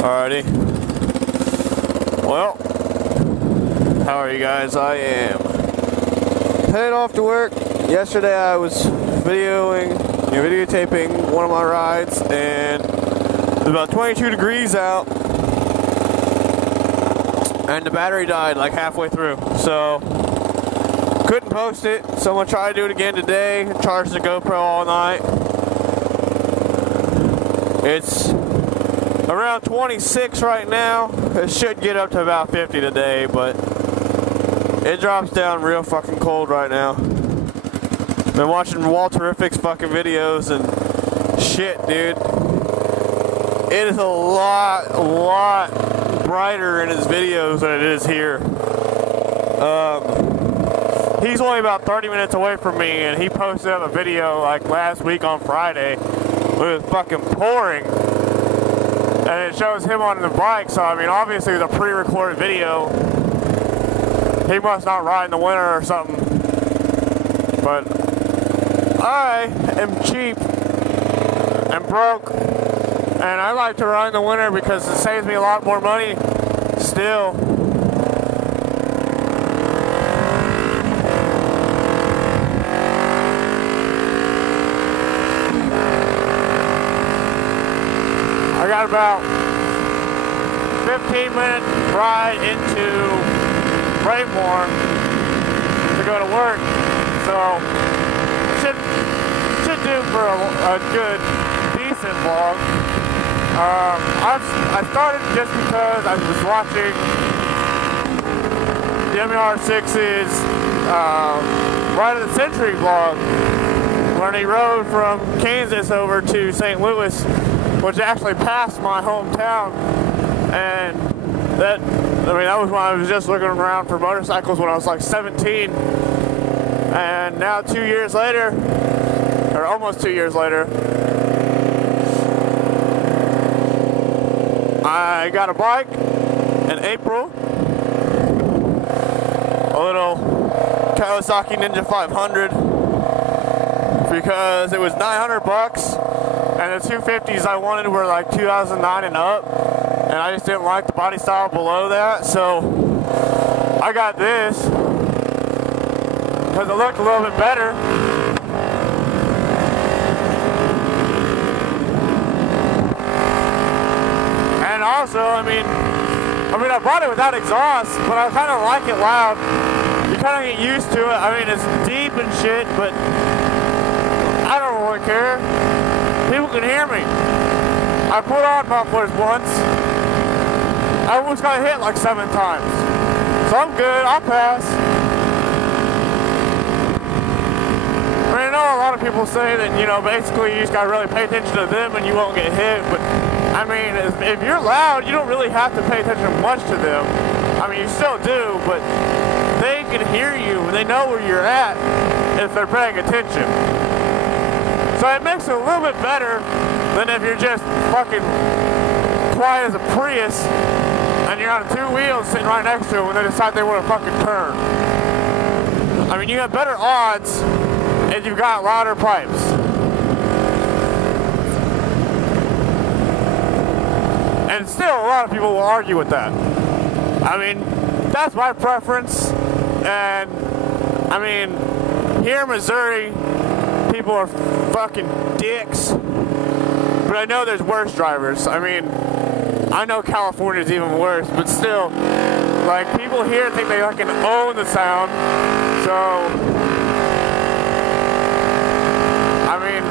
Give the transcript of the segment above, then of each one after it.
Alrighty. Well, how are you guys? I am headed off to work. Yesterday I was videotaping one of my rides, and it was about 22 degrees out, and the battery died like halfway through. So couldn't post it. So I'm gonna try to do it again today. Charge the GoPro all night. It's around 26 right now. It should get up to about 50 today, but it drops down real fucking cold right now. Been watching Walterific's fucking videos and shit, dude. It is a lot brighter in his videos than it is here. He's only about 30 minutes away from me, and he posted up a video like last week on Friday. It was fucking pouring. And it shows him on the bike, so I mean, obviously it's a pre-recorded video. He must not ride in the winter or something. But I am cheap and broke, and I like to ride in the winter because it saves me a lot more money still. I got about 15-minute ride into Braymore to go to work, so should do for a good, decent vlog. I started just because I was watching the MER6's Ride of the Century vlog when he rode from Kansas over to St. Louis, which actually passed my hometown, and that was when I was just looking around for motorcycles when I was like 17, and now 2 years later, or almost 2 years later, I got a bike in April, a little Kawasaki Ninja 500, because it was 900 bucks. And the 250s I wanted were like 2009 and up, and I just didn't like the body style below that, so I got this because it looked a little bit better. And also, I mean I bought it without exhaust, but I kind of like it loud. You kind of get used to it. I mean, it's deep and shit, but I don't really care. People can hear me. I put on mufflers once. I almost got hit like 7 times. So I'm good, I'll pass. I mean, I know a lot of people say that, you know, basically you just gotta really pay attention to them and you won't get hit, but I mean, if you're loud, you don't really have to pay attention much to them. I mean, you still do, but they can hear you and they know where you're at if they're paying attention. So it makes it a little bit better than if you're just fucking quiet as a Prius and you're on 2 wheels sitting right next to them when they decide they want to fucking turn. I mean, you have better odds if you've got louder pipes. And still, a lot of people will argue with that. I mean, that's my preference. And, I mean, here in Missouri, people are fucking dicks, but I know there's worse drivers. I mean, I know California's even worse, but still, like, people here think they fucking own the sound, so, I mean,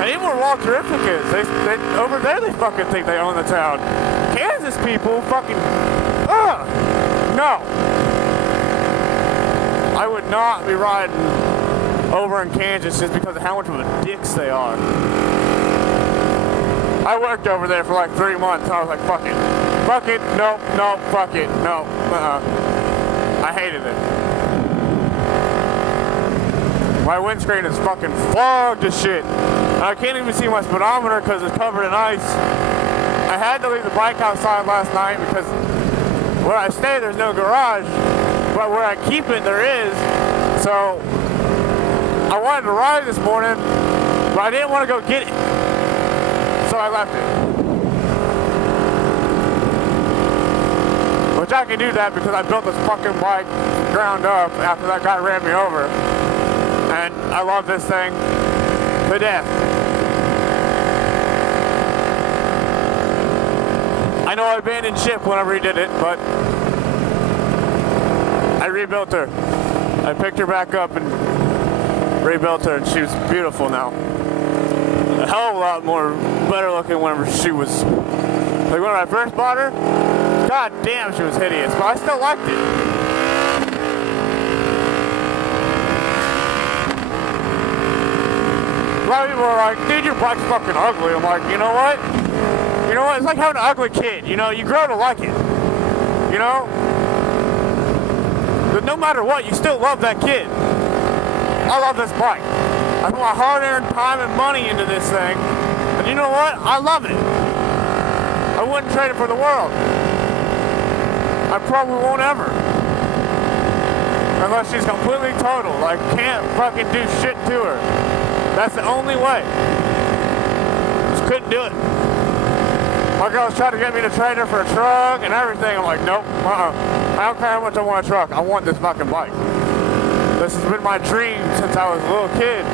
and even where Walterific is, they over there they fucking think they own the town. Kansas people fucking, no. I would not be riding over in Kansas just because of how much of a dicks they are. I worked over there for like 3 months and I was like, fuck it, no, fuck it, no, I hated it. My windscreen is fucking fogged as shit. I can't even see my speedometer because it's covered in ice. I had to leave the bike outside last night because where I stay there's no garage, but where I keep it there is, so I wanted to ride this morning, but I didn't want to go get it, so I left it. which I can do that because I built this fucking bike ground up after that guy ran me over. And I love this thing to death. I know I abandoned ship when I redid it, but I rebuilt her. I picked her back up and rebuilt her, and she was beautiful now. A hell of a lot more better looking whenever she was, like when I first bought her, god damn she was hideous, but I still liked it. A lot of people are like, dude, your bike's fucking ugly. I'm like, you know what? You know what? It's like having an ugly kid. You know, you grow to like it. You know? But no matter what, you still love that kid. I love this bike. I put my hard-earned time and money into this thing. And you know what? I love it. I wouldn't trade it for the world. I probably won't ever. Unless she's completely total. Like, can't fucking do shit to her. That's the only way. Just couldn't do it. My girl's trying to get me to trade her for a truck and everything. I'm like, nope, I don't care how much I want a truck. I want this fucking bike. This has been my dream since I was a little kid.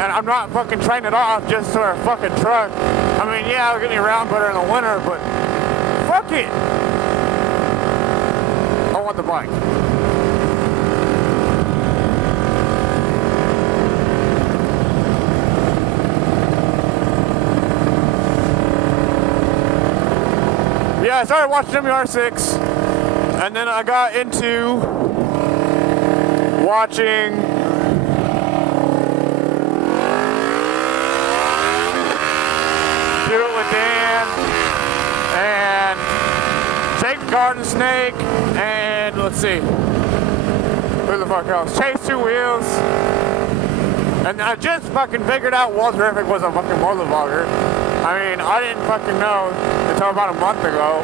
And I'm not fucking trading it off just for a fucking truck. I mean, yeah, it'll get me around better in the winter, but fuck it. I want the bike. Yeah, I started watching WR6, and then I got into watching Do It With Dan, and Jake the Garden Snake, and let's see, who the fuck else? Chase Two Wheels, and I just fucking figured out Walterific was a fucking motovlogger. I mean, I didn't fucking know until about a month ago.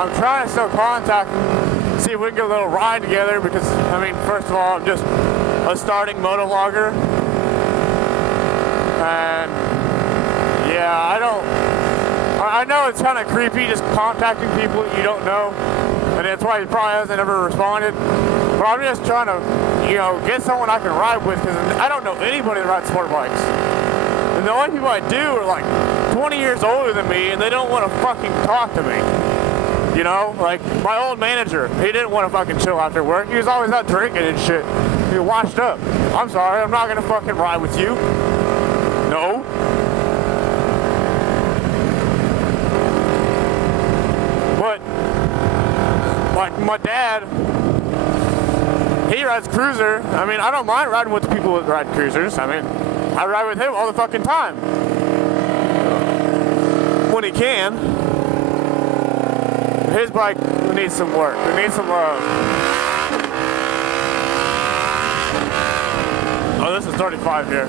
I'm trying to still contact him, see if we can get a little ride together because, I mean, first of all, I'm just a starting motovlogger. And, yeah, I know it's kind of creepy just contacting people that you don't know. And that's why he probably hasn't ever responded. But I'm just trying to, you know, get someone I can ride with because I don't know anybody that rides sport bikes. And the only people I do are like 20 years older than me, and they don't want to fucking talk to me. You know, like my old manager, he didn't want to fucking chill after work. He was always out drinking and shit. He was washed up. I'm sorry, I'm not gonna fucking ride with you. No. But like my dad, he rides cruiser. I mean, I don't mind riding with the people that ride cruisers. I mean, I ride with him all the fucking time. When he can. His bike needs some work. It needs some love. Oh, this is 35 here.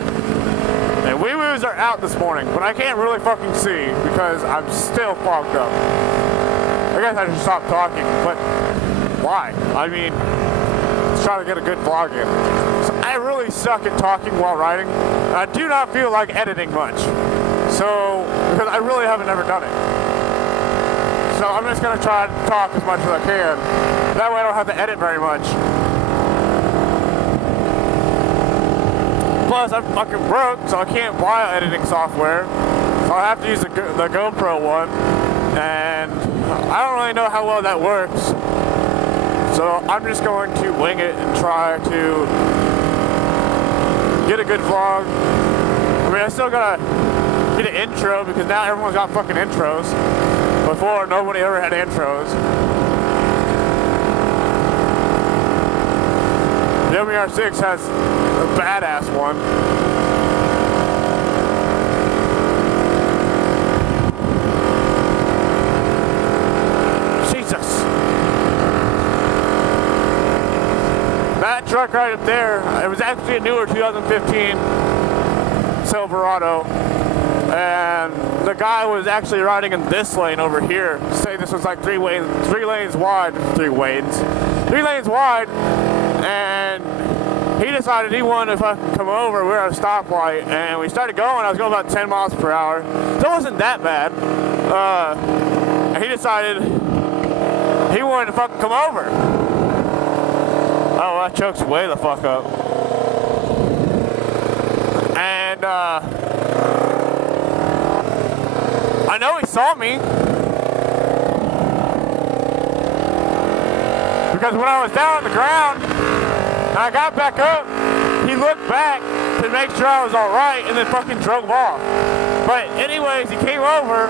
And wee-woos are out this morning, but I can't really fucking see because I'm still fogged up. I guess I should stop talking, but why? I mean, let's try to get a good vlog in. So I really suck at talking while riding. I do not feel like editing much. So, because I really haven't ever done it. So I'm just going to try to talk as much as I can. That way I don't have to edit very much. Plus, I'm fucking broke, so I can't buy editing software. So I have to use the GoPro one. And I don't really know how well that works. So I'm just going to wing it and try to get a good vlog. I mean, I still got to get an intro because now everyone's got fucking intros. Before, nobody ever had intros. The WR6 has a badass one. Jesus. That truck right up there, it was actually a newer 2015 Silverado. And the guy was actually riding in this lane over here. Say this was like three lanes wide, and he decided he wanted to fucking come over. We were at a stoplight, and we started going. I was going about 10 miles per hour, so it wasn't that bad. And he decided he wanted to fucking come over. Oh, that choke's way the fuck up. And, I know he saw me. Because when I was down on the ground, and I got back up, he looked back to make sure I was alright and then fucking drove off. But anyways, he came over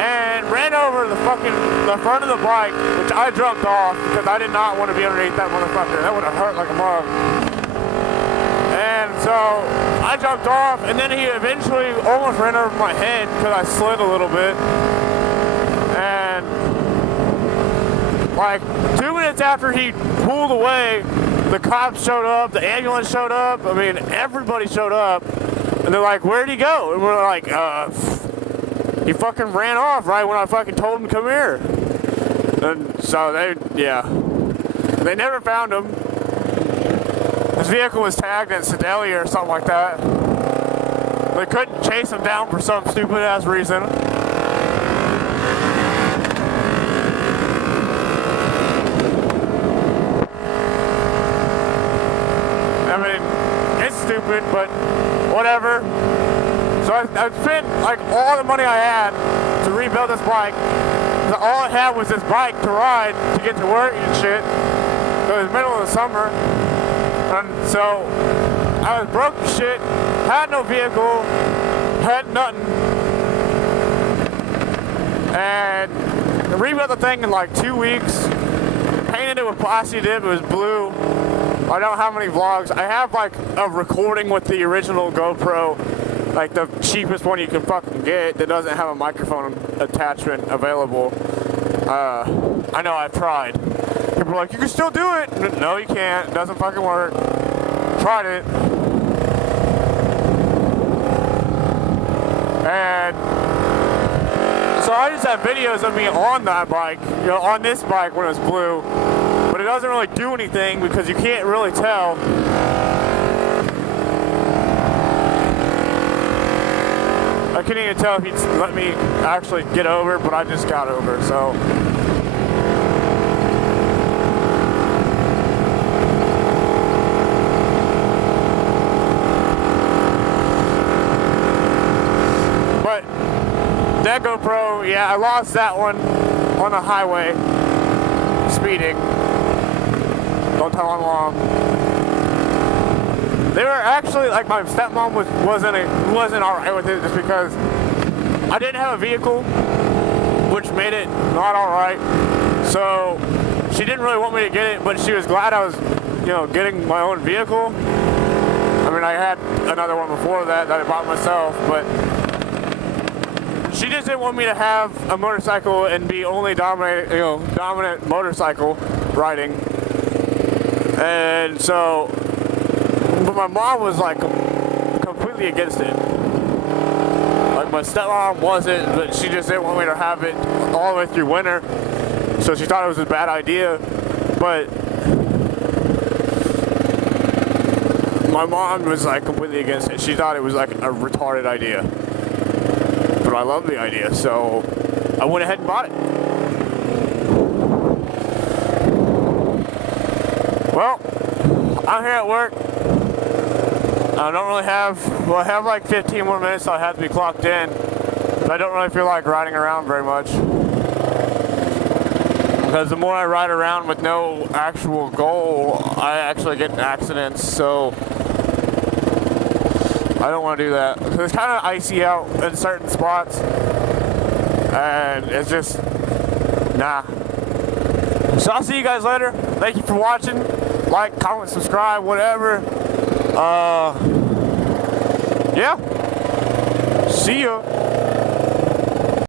and ran over the front of the bike, which I jumped off because I did not want to be underneath that motherfucker. That would have hurt like a mug. And so I jumped off, and then he eventually almost ran over my head because I slid a little bit. And like 2 minutes after he pulled away, the cops showed up, the ambulance showed up, I mean, everybody showed up, and they're like, where'd he go? And we're like, he fucking ran off right when I fucking told him to come here. And so they never found him. His vehicle was tagged at Sedalia or something like that. They couldn't chase him down for some stupid ass reason. I mean, it's stupid, but whatever. So I spent like all the money I had to rebuild this bike. So all I had was this bike to ride to get to work and shit. So it was the middle of the summer. And so I was broke as shit, had no vehicle, had nothing. And I rebuilt the thing in like 2 weeks. Painted it with plasti dip, it was blue. I don't have any vlogs. I have like a recording with the original GoPro, like the cheapest one you can fucking get that doesn't have a microphone attachment available. I know, I've tried. People are like, you can still do it. No, you can't. It doesn't fucking work. Tried it. And so I just have videos of me on that bike, you know, on this bike when it was blue. But it doesn't really do anything because you can't really tell. I couldn't even tell if he'd let me actually get over, but I just got over, so. But that GoPro, yeah, I lost that one on the highway, speeding. Don't tell how long. They were actually, like, my stepmom wasn't alright with it just because I didn't have a vehicle, which made it not alright. So she didn't really want me to get it, but she was glad I was, you know, getting my own vehicle. I mean, I had another one before that I bought myself, but she just didn't want me to have a motorcycle and be only dominant motorcycle riding. And so, but my mom was like completely against it. Like my stepmom wasn't, but she just didn't want me to have it all the way through winter. So she thought it was a bad idea. But my mom was like completely against it. She thought it was like a retarded idea. But I love the idea, so I went ahead and bought it. Well, I'm here at work. I don't really have, well, I have like 15 more minutes, so I have to be clocked in. But I don't really feel like riding around very much. Because the more I ride around with no actual goal, I actually get in accidents, so I don't want to do that. It's kind of icy out in certain spots, and it's just, nah. So I'll see you guys later. Thank you for watching. Like, comment, subscribe, whatever. Yeah. See ya.